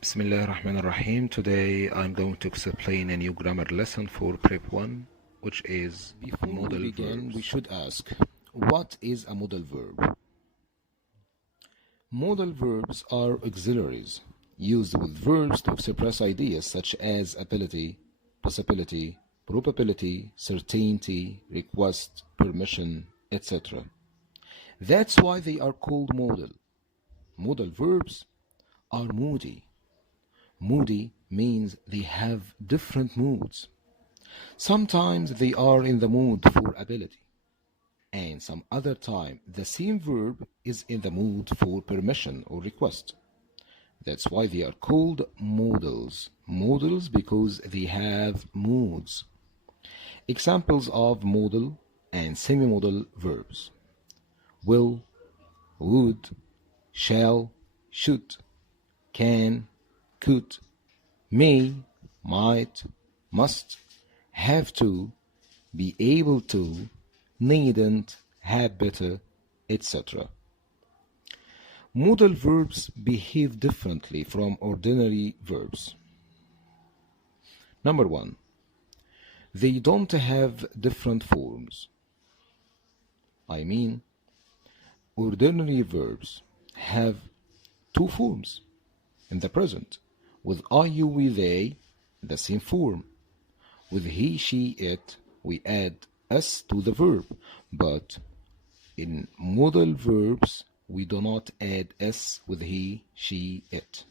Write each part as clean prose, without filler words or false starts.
Bismillah ar-Rahman ar-Rahim. Today I'm going to explain a new grammar lesson for Prep 1, which is Before we modal begin, verbs. we should ask, what is a modal verb? Modal verbs are auxiliaries used with verbs to express ideas such as ability, possibility, probability, certainty, request, permission, etc. That's why they are called modal. Modal verbs are moody. Moody means they have different moods. Sometimes they are in the mood for ability, and some other time the same verb is in the mood for permission or request. That's why they are called modals. Modals because they have moods. Examples of modal and semi-modal verbs: will, would, shall, should, can, could, may, might, must, have to, be able to, needn't, had better, etc. Modal verbs behave differently from ordinary verbs. Number one, they don't have different forms. I mean, ordinary verbs have two forms in the present. With I, you, we, they, the same form. With he, she, it, we add s to the verb, but in modal verbs we do not add s with he, she, it.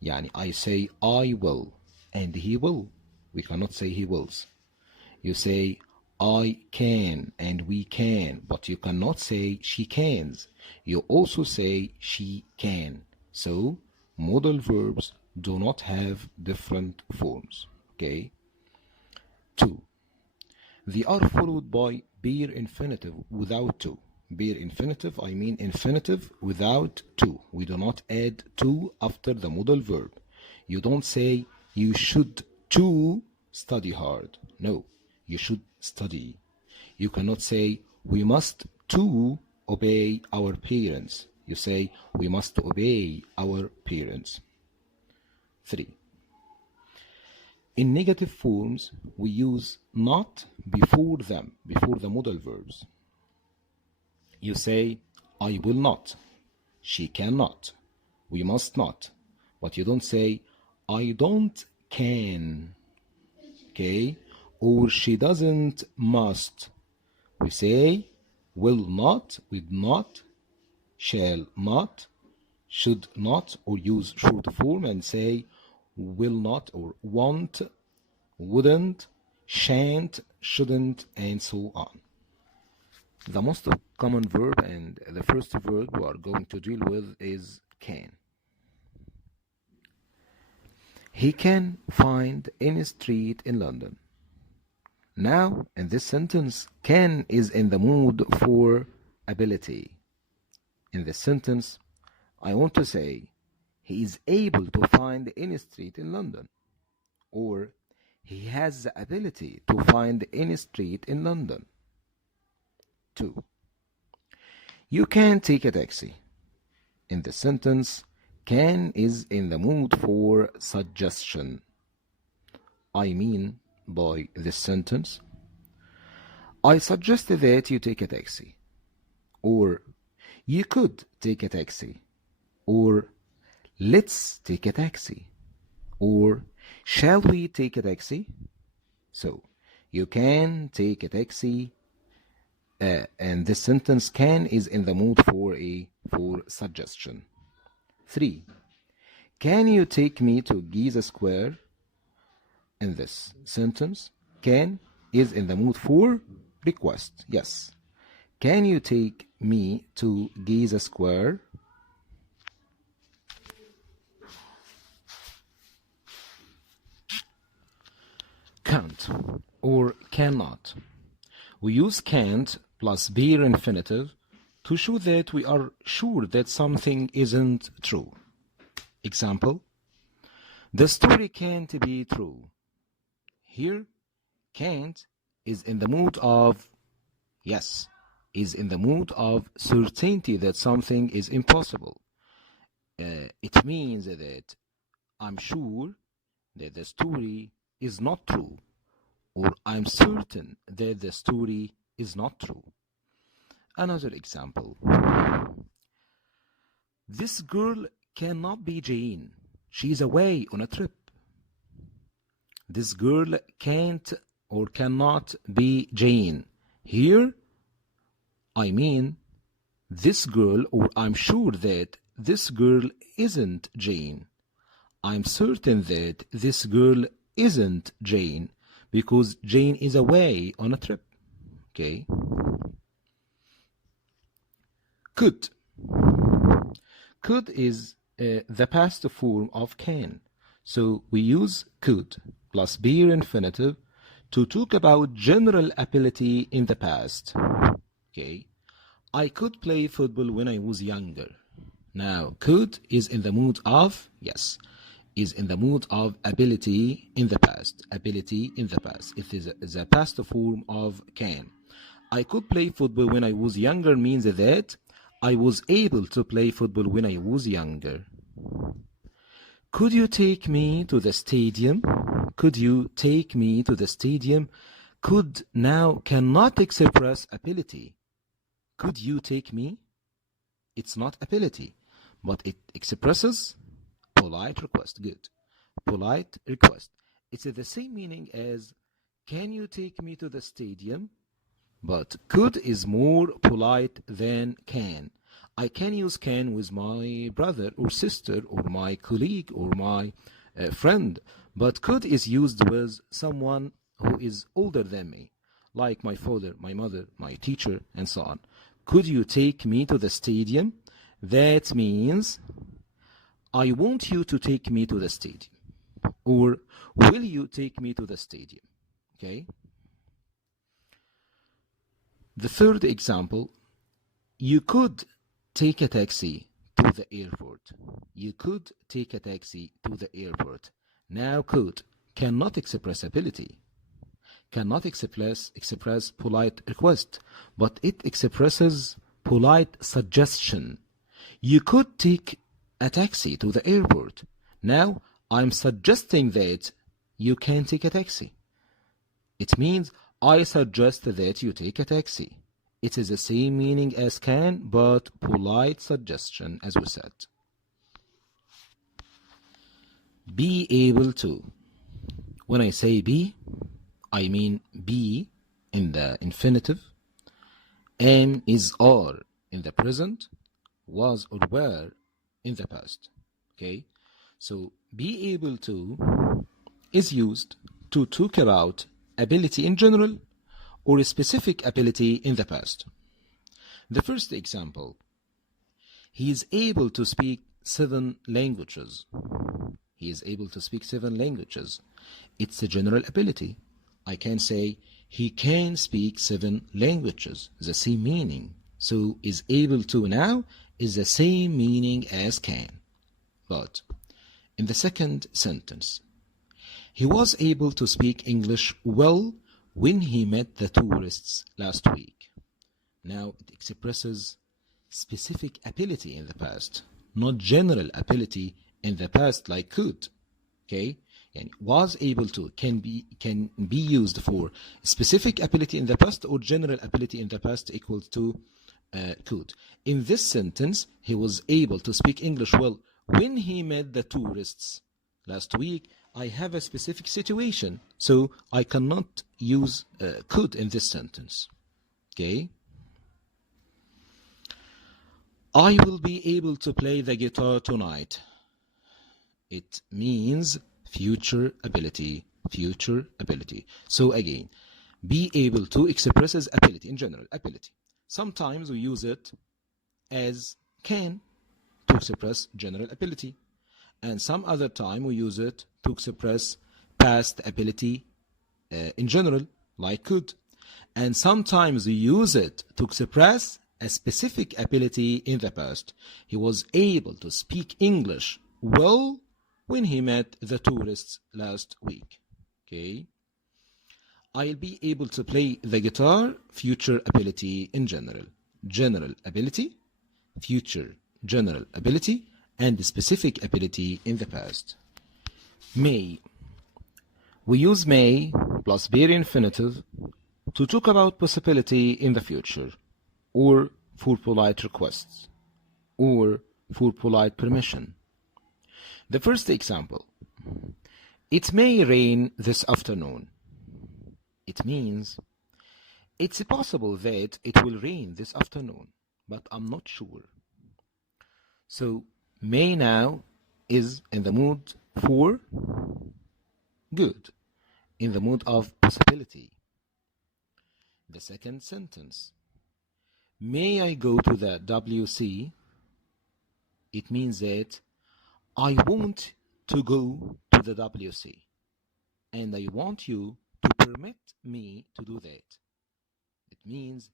يعني I say I will and he will. We cannot say he wills. You say I can and we can, but you cannot say she cans. You also say she can. So modal verbs do not have different forms. Okay? 2. They are followed by bare infinitive without to. Bare infinitive, I mean infinitive without to. We do not add to after the modal verb. You don't say you should to study hard. No, you should study. You cannot say we must to obey our parents. You say we must obey our parents. 3. In negative forms, we use not before them, before the modal verbs. You say, I will not, she cannot, we must not, but you don't say, I don't can, okay, or she doesn't must. We say, will not with not, shall not, should not, or use short form and say, will not or won't, wouldn't, shan't, shouldn't, and so on. The most common verb and the first verb we are going to deal with is can. He can find any street in London. Now, in this sentence, can is in the mood for ability. In this sentence, I want to say he is able to find any street in London, or he has the ability to find any street in London. 2. You can take a taxi. In the sentence, can is in the mood for suggestion. I mean by this sentence, I suggest that you take a taxi, or you could take a taxi, or let's take a taxi, or shall we take a taxi? So, you can take a taxi, and this sentence can is in the mood for suggestion. 3. Can you take me to Giza Square? In this sentence, can is in the mood for request. Yes. Can you take me to Giza Square? Can't or cannot. We use can't plus bare infinitive to show that we are sure that something isn't true. Example, the story can't be true. Here, can't is in the mood of, yes, is in the mood of certainty that something is impossible. It means that I'm sure that the story is not true, or I'm certain that the story is not true. Another example. This girl cannot be Jane. She's away on a trip. This girl can't or cannot be Jane. Here, I mean this girl, or I'm sure that this girl isn't Jane. I'm certain that this girl isn't Jane because Jane is away on a trip. Okay? Could. Could is the past form of can. So we use could plus be infinitive to talk about general ability in the past. Okay? I could play football when I was younger. Now, could is in the mood of, yes, is in the mood of ability in the past. Ability in the past. It is the past form of can. I could play football when I was younger means that I was able to play football when I was younger. Could you take me to the stadium? Could you take me to the stadium? Could now cannot express ability. Could you take me? It's not ability, but it expresses polite request. Good. Polite request. It's the same meaning as can you take me to the stadium? But could is more polite than can. I can use can with my brother or sister or my colleague or my friend, but could is used with someone who is older than me, like my father, my mother, my teacher, and so on. Could you take me to the stadium? That means I want you to take me to the stadium. Or will you take me to the stadium? Okay? The third example, you could take a taxi to the airport. You could take a taxi to the airport. Now could cannot express ability, cannot express polite request, but it expresses polite suggestion. You could take a taxi to the airport. Now I'm suggesting that you can take a taxi. It means I suggest that you take a taxi. It is the same meaning as can, but polite suggestion, as we said. Be able to. When I say be, I mean be in the infinitive, am is are in the present, was or were in the past. Okay? So be able to is used to talk about ability in general or a specific ability in the past. The first example, he is able to speak 7 languages. He is able to speak 7 languages. It's a general ability. I can say he can speak 7 languages, the same meaning. So is able to now is the same meaning as can. But in the second sentence, he was able to speak English well when he met the tourists last week. Now it expresses specific ability in the past, not general ability in the past like could. Okay? And was able to can be used for specific ability in the past or general ability in the past equals to could. In this sentence, he was able to speak English well when he met the tourists last week. I have a specific situation, so I cannot use could in this sentence. Okay? I will be able to play the guitar tonight. It means future ability, future ability. So again, be able to expresses ability in general, ability. Sometimes we use it as can to express general ability. And some other time we use it to express past ability in general, like could. And sometimes we use it to express a specific ability in the past. He was able to speak English well when he met the tourists last week. Okay? I'll be able to play the guitar, future ability in general. General ability, future general ability, and specific ability in the past. May. We use may plus bare infinitive to talk about possibility in the future, or for polite requests, or for polite permission. The first example: it may rain this afternoon. It means it's possible that it will rain this afternoon, but I'm not sure. So may now is in the mood for good, in the mood of possibility. The second sentence: may I go to the WC? It means that I want to go to the WC, and I want you to permit me to do that. It means,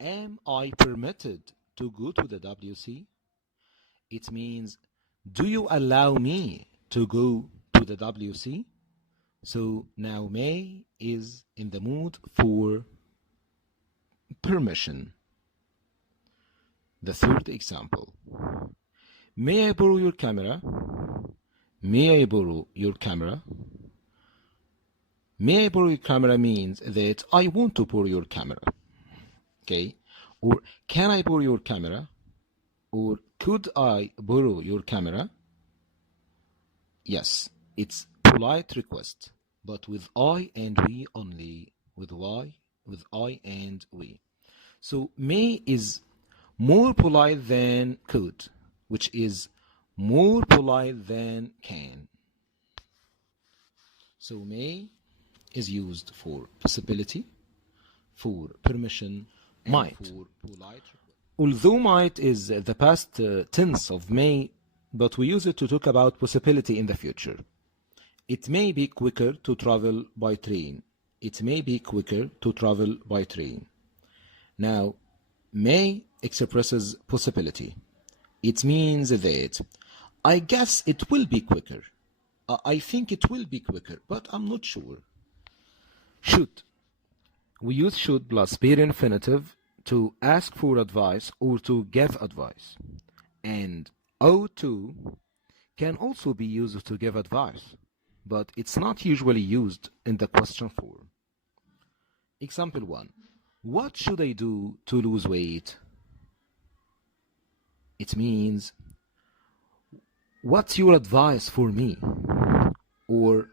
am I permitted to go to the WC? It means, do you allow me to go to the WC? So now may is in the mood for permission. The third example: may I borrow your camera? May I borrow your camera? May I borrow your camera means that I want to borrow your camera. Okay? Or can I borrow your camera? Or could I borrow your camera? Yes, it's polite request, but with I and we only. With I and we. So may is more polite than could, which is more polite than can. So may is used for possibility, for permission, might. For polite request. Although might is the past tense of may, but we use it to talk about possibility in the future. It may be quicker to travel by train. It may be quicker to travel by train. Now, may expresses possibility. It means that I guess it will be quicker. I think it will be quicker, but I'm not sure. Should. We use should plus bare infinitive to ask for advice or to give advice. And ought to can also be used to give advice, but it's not usually used in the question form. Example 1. What should I do to lose weight? It means, what's your advice for me? Or,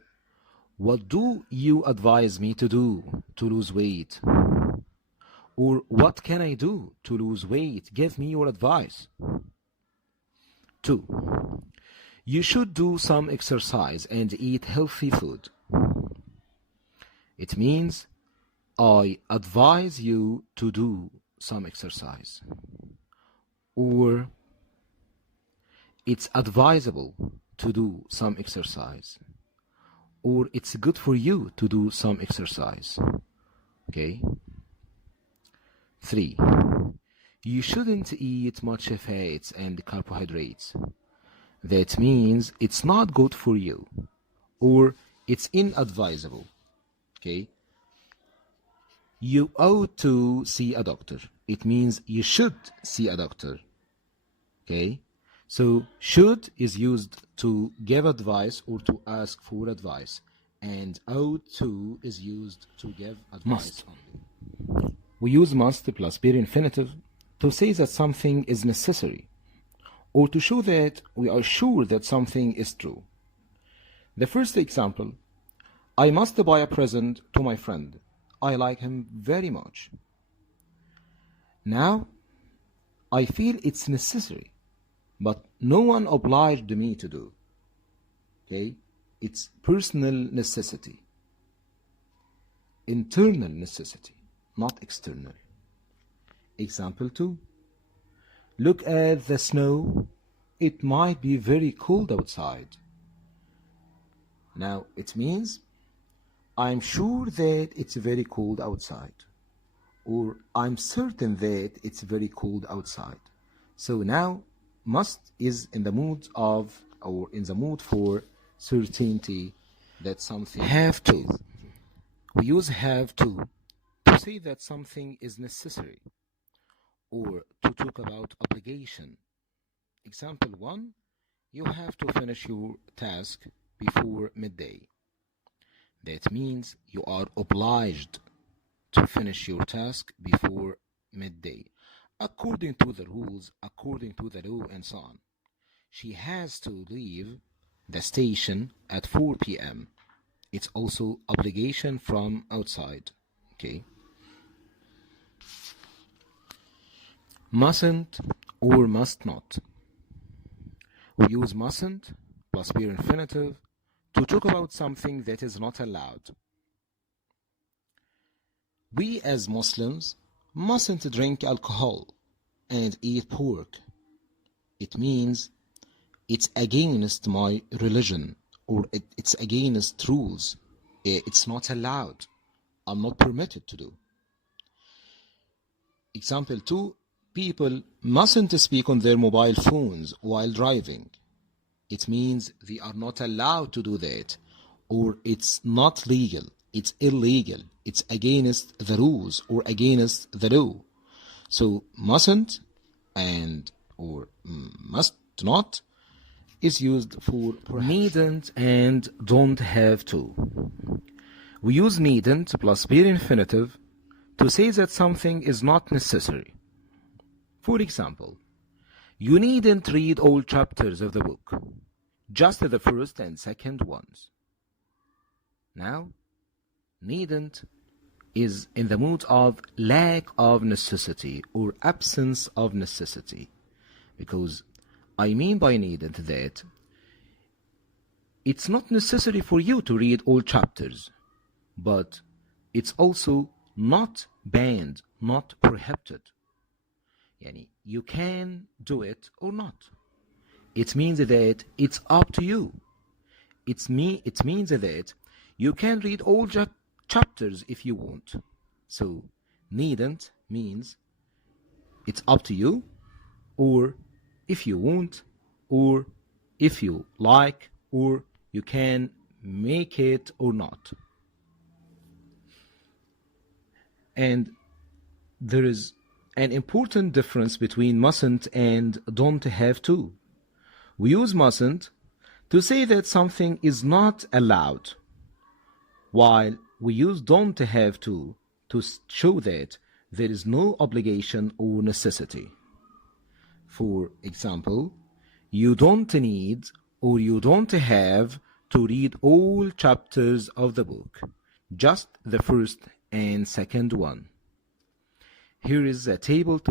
what do you advise me to do to lose weight? Or, what can I do to lose weight? Give me your advice. 2. You should do some exercise and eat healthy food. It means, I advise you to do some exercise. Or, it's advisable to do some exercise. Or, it's good for you to do some exercise. Okay? 3. You shouldn't eat much fats and carbohydrates. That means it's not good for you. Or, it's inadvisable. Okay? You ought to see a doctor. It means you should see a doctor. Okay? So, should is used to give advice or to ask for advice. And ought to is used to give advice only. We use must plus bare infinitive to say that something is necessary, or to show that we are sure that something is true. The first example: I must buy a present to my friend. I like him very much. Now, I feel it's necessary, but no one obliged me to do. Okay? It's personal necessity. Internal necessity, not external. Example 2. Look at the snow. It might be very cold outside. Now, it means, I'm sure that it's very cold outside. Or, I'm certain that it's very cold outside. So now, must is in the mood of, or in the mood for certainty that something have to. We use have to say that something is necessary, or to talk about obligation. Example 1. You have to finish your task before midday. That means you are obliged to finish your task before midday, according to the rules, according to the law, and so on. She has to leave the station at 4 p.m. It's also obligation from outside. Okay. Mustn't or must not. We use mustn't plus bare infinitive to talk about something that is not allowed. We as Muslims mustn't drink alcohol and eat pork. It means it's against my religion, or it's against rules. It's not allowed. I'm not permitted to do. Example 2, people mustn't speak on their mobile phones while driving. It means they are not allowed to do that, or it's not legal, it's illegal, it's against the rules or against the law. So mustn't and or must not is used for needn't and don't have to. We use needn't plus bare infinitive to say that something is not necessary. For example, you needn't read all chapters of the book, just the first and second ones. Now, needn't is in the mood of lack of necessity or absence of necessity, because I mean by needn't that it's not necessary for you to read all chapters, but it's also not banned, not prohibited. Yani, you can do it or not. It means that it's up to you. It means that you can read all chapters if you want. So needn't means it's up to you, or if you want, or if you like, or you can make it or not. And there is an important difference between mustn't and don't have to. We use mustn't to say that something is not allowed, while we use don't have to show that there is no obligation or necessity. For example, you don't need or you don't have to read all chapters of the book, just the first and second one. Here is a table to